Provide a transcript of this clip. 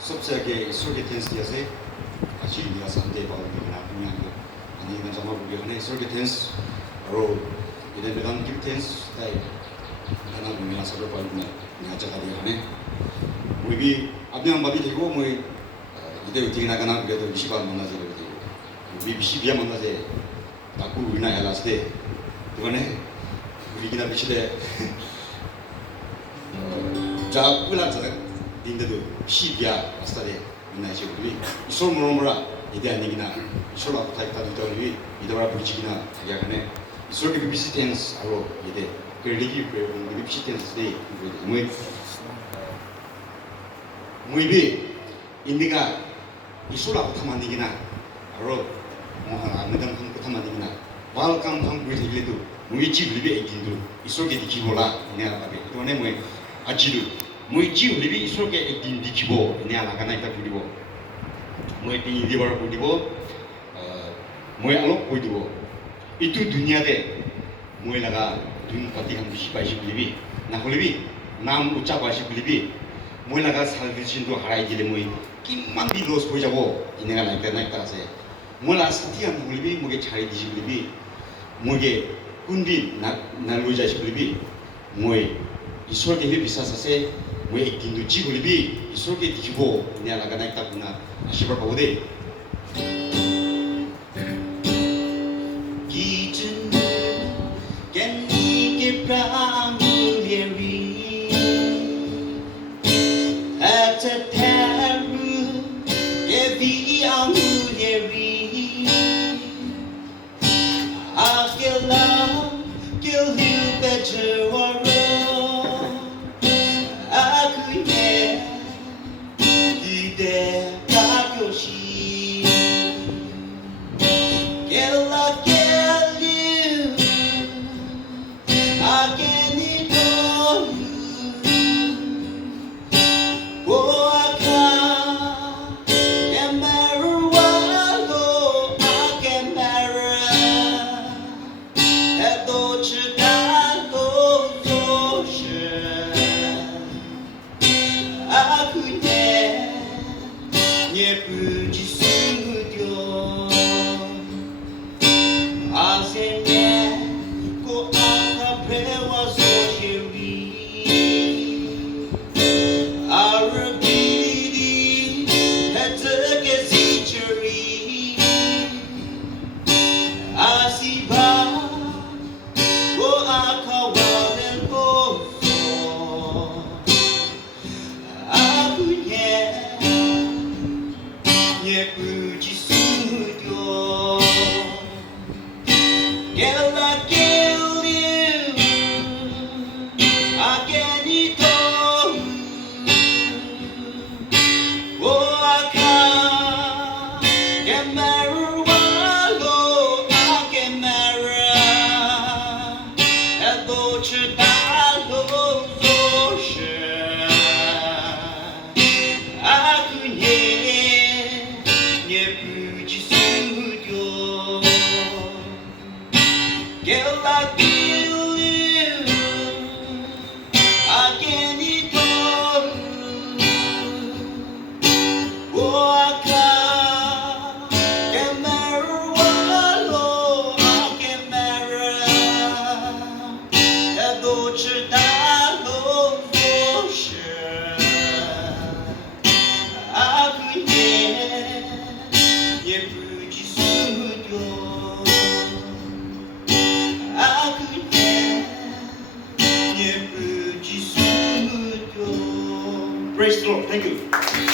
subsege sorge tense yase achi dia sante ba ni na punya ani na jama bu ne sorge tense ro ide bedan give tense tai ana bu na sabo ba ni na jaga dia ne 우리 앞면 밥이 되고 뭐 이대 어떻게 나가나 그래도 20만 만나서 되고 우리 12만 만나서 갖고 우리나 해놨을 때 그거네 우리 기나 비치대 자 불났잖아 인데도 12야 왔다래 우리나 이제 우리 이솔 모노라 이대 아니기나 이솔 앞에 타이타도 저기 이더라 부치기나 자기가네 이솔 그 비시텐스 알로 이대 그 리기 그 비시텐스 데 뭐 무이비 인디가 이솔라고 타만이기나 바로 아무당 한거 타만이기나 발감 한 부리기도 무이지 리비 에긴도 이솔게 디키보라 내가 봐게 이번에 뭐 아지루 무이지 리비 이솔게 에긴 디키보 내가 나가나 있다 부리고 무이 띠디 바로 부리고 무이 알로 보이고 이투 두니아데 무이라가 둔 파티간 비시바시 리비 나홀리비 남 우짜바시 리비 뭐라가 살기신도 하라이길래 뭐 김만 비로스 보자고 이내가 나이따라세 뭐라 스티한 물비 뭐게 잘 디시블비 뭐게 군디 날로자시 블비 뭐이 이솔게 해 비싸사세 뭐에 긴도 지블비 이솔게 디고 내가 나이따구나 아시바 보데 기준 겐니게 프라무리리 Teru kevi anguderi Akila kilhu bejewaro Akuye ide kakoshi Kela kelu Ageni toru 예쁘지 수dio 아세네 고 아까 배워서 쉐리 아르비디 해적의 시처리 아시바 고 아까 와는 고소 아구예 예쁘지 수dio Gela kill you Ageni toru Oaka Gemaru walo Agemara Edo chitalo zoshe Akunye 예쁘지 수dio Gela kill you Ageni toru Oaka Gemaru walo Agemara Edo chitalo zoshe Akunye 예쁘지 수dio 아그네 예쁘지 수dio Praise the Lord. Thank you.